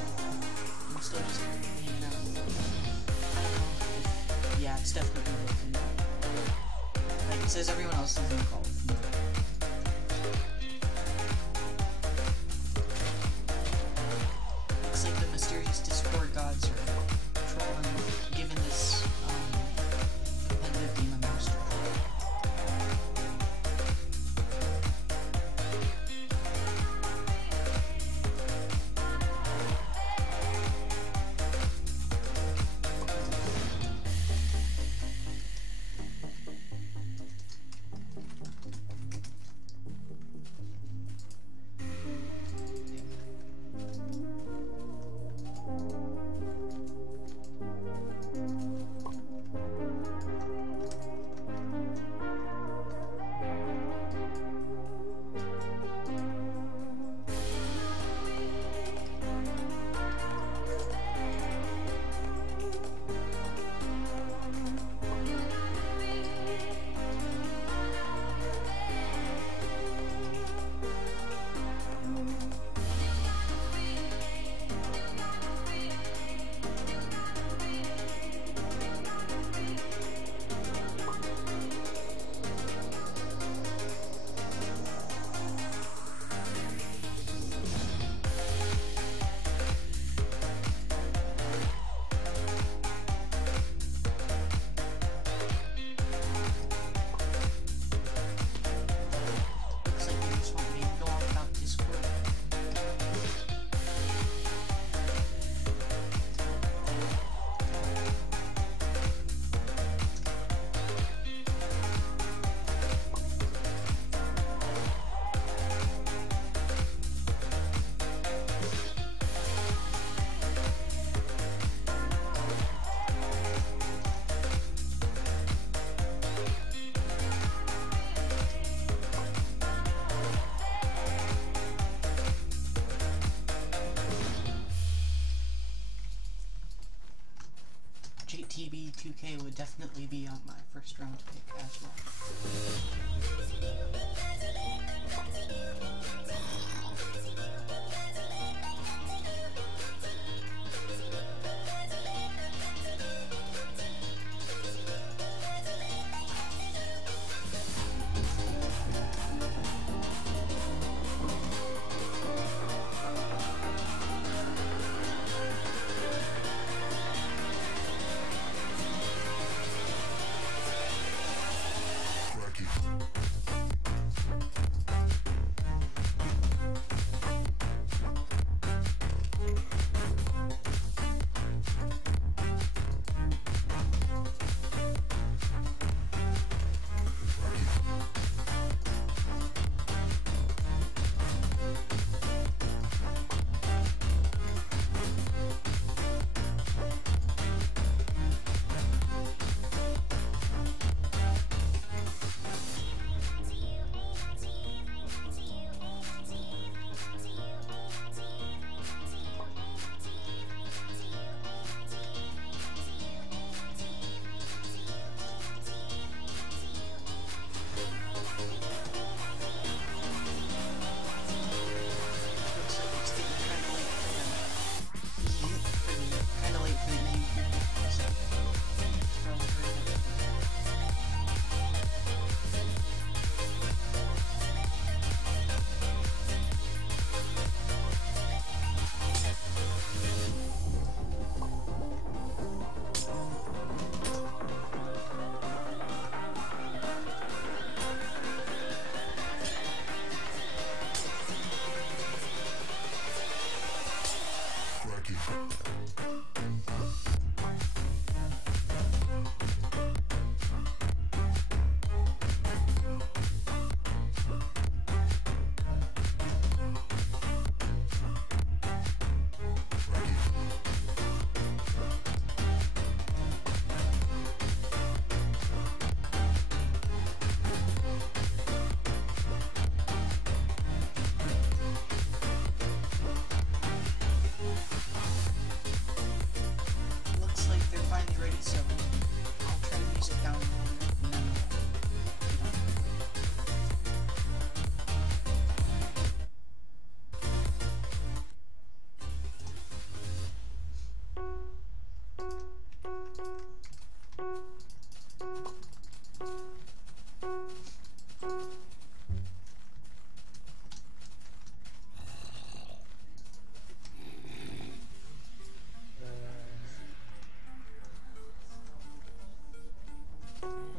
I'm still just hanging out. I don't know if, yeah, it's definitely broken. Like, it says everyone else is in the call with me. Looks like the mysterious Discord gods are trolling, given this, competitive game a master. JTB 2K would definitely be on my first round pick as well.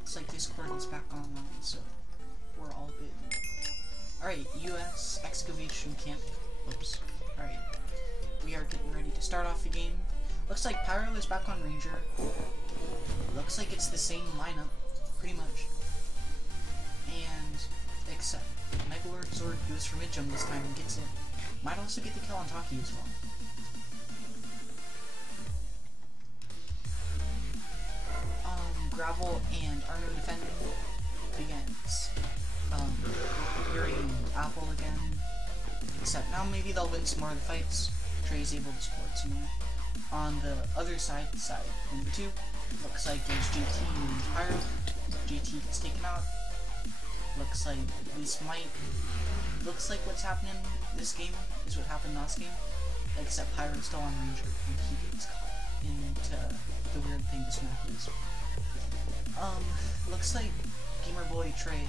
looks like Discord is back online, so we're all good. Alright, US excavation camp. Oops. Alright. We are getting ready to start off the game. Looks like Pyro is back on Ranger. Looks like it's the same lineup, pretty much. And, except, Megalord Zord goes for mid-jump this time and gets it. Might also get the kill on Taki as well. Gravel and Arno defending against Yuri and Apple again. Except now maybe they'll win some more of the fights. Trey's able to support some more. On the other side number 2, looks like there's JT and Pyro. JT gets taken out. Looks like what's happening this game is what happened last game. Except Pyro's still on Ranger and he gets caught into the weird thing this map is. Looks like Gamer Boy Trey,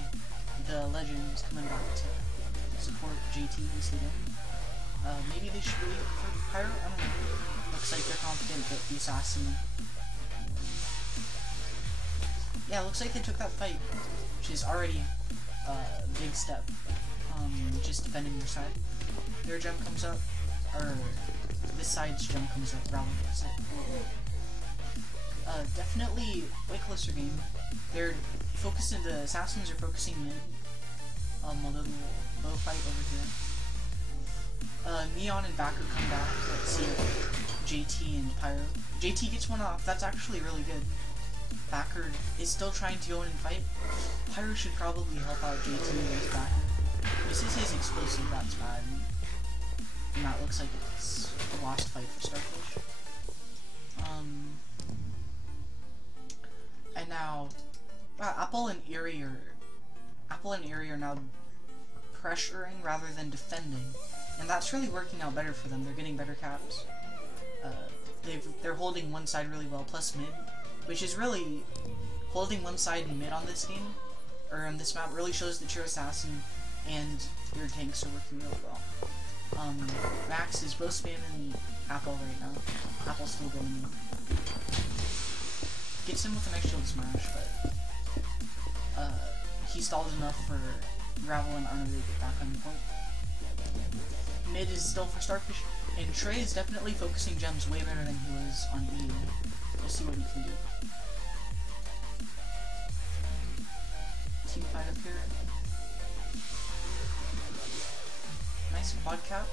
the legend, is coming back to support JT this game. Maybe they should wait for Pyro? I don't know. Looks like they're confident that the assassin... Yeah, looks like they took that fight, which is already a big step. Just defending their side. Their gem comes up, or this side's gem comes up, rather gets it. Definitely way closer game. They're focusing, the assassins are focusing mid. A little low fight over here. Neon and Backer come back. Let's see JT and Pyro. JT gets one off. That's actually really good. Backer is still trying to go in and fight. Pyro should probably help out JT against Backer. This is his explosive, that's bad. And that looks like it's a lost fight for Starfish. And now, Apple and Eerie are now pressuring rather than defending, and that's really working out better for them. They're getting better caps. They're holding one side really well, plus mid, which is really holding one side and mid on this game, or on this map, really shows that your assassin and your tanks are working really well. Max is both spamming Apple right now. Apple's still going in. Gets him with a nice shield smash, but he stalled enough for Gravel and Arno to get back on the point. Mid is still for Starfish, and Trey is definitely focusing gems way better than he was on EU. We'll see what he can do. Team fight up here. Nice quad cap.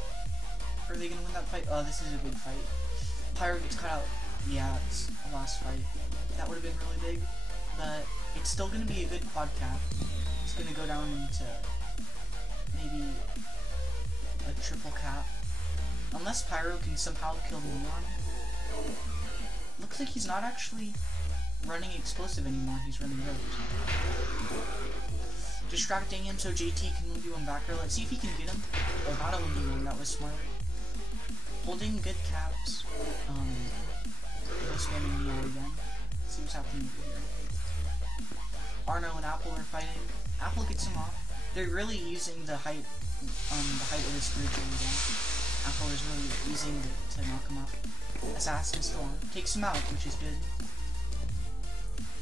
Are they gonna win that fight? Oh, this is a big fight. Pyro gets cut out. Yeah, it's a last fight. That would have been really big, but it's still going to be a good quad cap. It's going to go down into maybe a triple cap. Unless Pyro can somehow kill Neon. Looks like he's not actually running explosive anymore, he's running road. Distracting him so JT can 1v1 Backer. Let's see if he can get him. Oh, not a 1v1, that was smart. Holding good caps. Spamming Neon again. See what's happening over here. Arno and Apple are fighting. Apple gets him off. They're really using the height of the spiritual again. Apple is really using it to knock him off. Assassin's still on. Takes him out, which is good.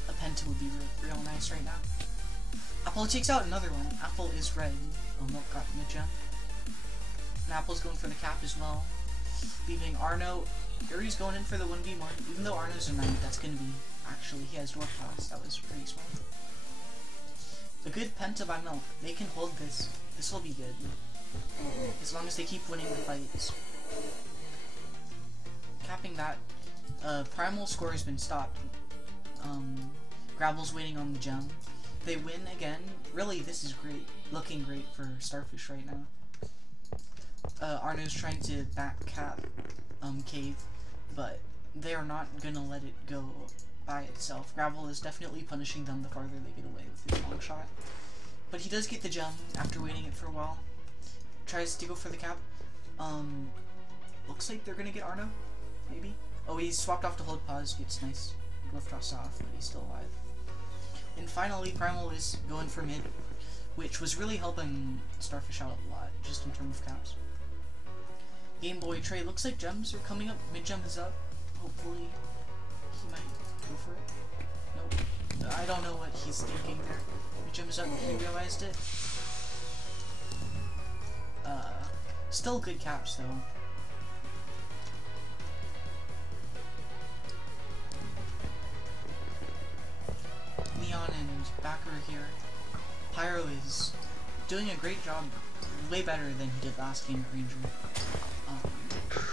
A Penta would be real nice right now. Apple takes out another one. Apple is red. Oh, Milk got mid-jump. And Apple's going for the cap as well. Leaving Arno. Yuri's going in for the 1v1. Even though Arno's a knight, that's gonna be... Actually, he has dwarf class. That was pretty smart. A good Penta by Milk. They can hold this. This will be good. As long as they keep winning the fights. Capping that. Primal score has been stopped. Gravel's waiting on the gem. They win again. Really, this is great. Looking great for Starfish right now. Arno's trying to back cap Cave, but they are not gonna let it go by itself. Gravel is definitely punishing them the farther they get away with his long shot. But he does get the gem after waiting it for a while. Tries to go for the cap. Looks like they're gonna get Arno, maybe? Oh, he's swapped off to hold pause, gets nice glyph toss off, but he's still alive. And finally, Primal is going for mid, which was really helping Starfish out a lot, just in terms of caps. Game Boy Trey, looks like gems are coming up, mid-gem is up. Hopefully, he might go for it. Nope. I don't know what he's thinking there. He jumps up and he realized it. Still good caps though. Leon and Backer here. Pyro is doing a great job, way better than he did last game at Ranger.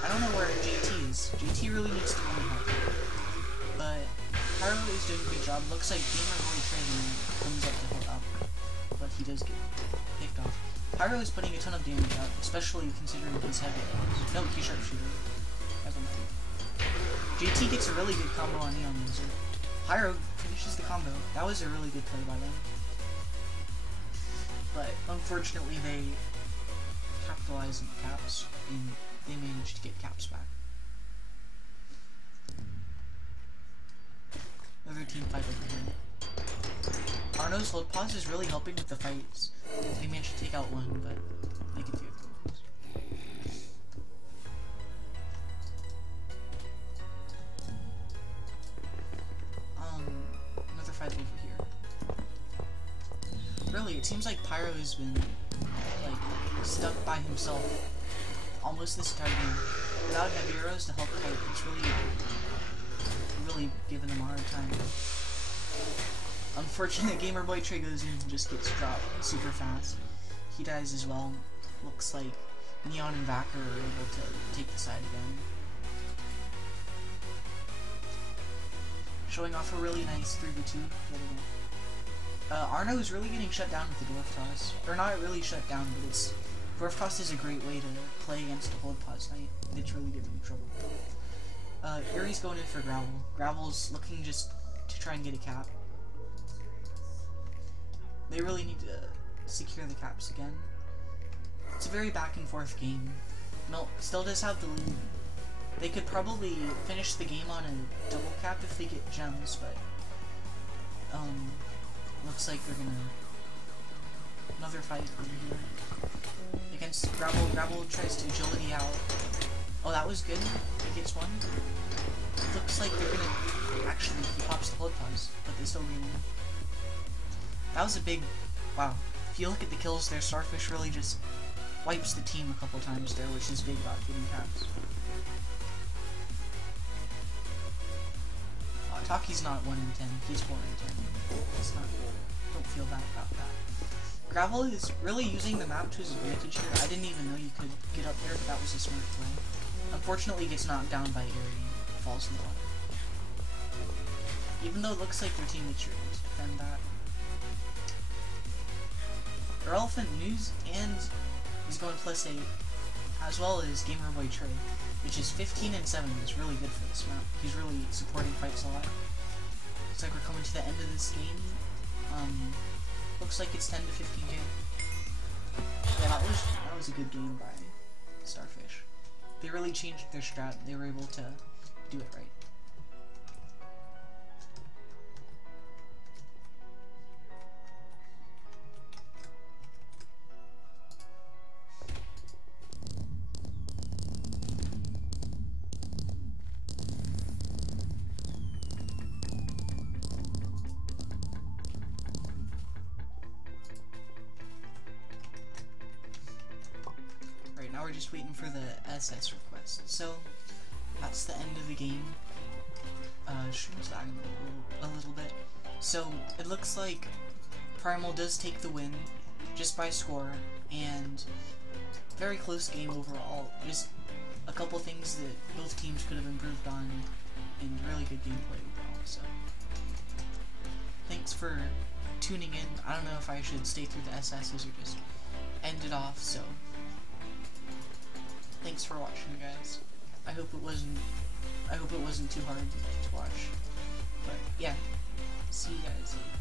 I don't know where JT is. JT really needs to come help. But Pyro is doing a good job. Looks like Gamer Boy Trading comes up to help out, but he does get picked off. Pyro is putting a ton of damage out, especially considering his heavy arrows. No, he's sharpshooter. Never mind. JT gets a really good combo on Neon Laser. Pyro finishes the combo. That was a really good play by them. But unfortunately they capitalized on the caps and they managed to get caps back. Another team fight over here. Arno's hold pause is really helping with the fights. They managed to take out one, but they get the other ones. Another fight over here. Really, it seems like Pyro has been like stuck by himself almost this entire game. Without heavy arrows to help fight, it's really giving them a hard time. Unfortunate Gamer Boy Trey goes in and just gets dropped super fast. He dies as well. Looks like Neon and Vacker are able to take the side again. Showing off a really nice 3v2. Arno is really getting shut down with the Dwarf Toss. Or not really shut down, but it's... Dwarf Toss is a great way to play against the Hold Pause Knight. It's really giving him trouble. Erie's going in for Gravel. Gravel's looking just to try and get a cap. They really need to secure the caps again. It's a very back and forth game. Milk still does have the lead. They could probably finish the game on a double cap if they get gems, but looks like they're gonna another fight over here against Gravel. Gravel tries to agility out. Oh, that was good. He gets one. Looks like they're gonna actually he pops the hold pause, but they still win. That was a big wow. If you look at the kills there, Starfish really just wipes the team a couple times there, which is big about getting caps. Taki's not 1 in 10, he's 4 in 10. It's not good. Don't feel bad about that. Gravel is really using the map to his advantage here. I didn't even know you could get up there, but that was a smart play. Unfortunately, he gets knocked down by Aerie and falls in the water. Even though it looks like their teammates are able to defend that. Elephant News and is going +8, as well as Gamer Boy Trey, which is 15 and 7. Is really good for this map. He's really supporting fights a lot. Looks like we're coming to the end of this game. Looks like it's 10 to 15k. Yeah, that was a good game by Starfish. They really changed their strat. They were able to do it right. Now we're just waiting for the SS request. So that's the end of the game. Stream's lagging a little bit. So it looks like Primal does take the win just by score, and very close game overall. Just a couple things that both teams could have improved on, and really good gameplay overall. So thanks for tuning in. I don't know if I should stay through the SSs or just end it off. So thanks for watching, guys. I hope it wasn't too hard to watch. But yeah, see you guys later.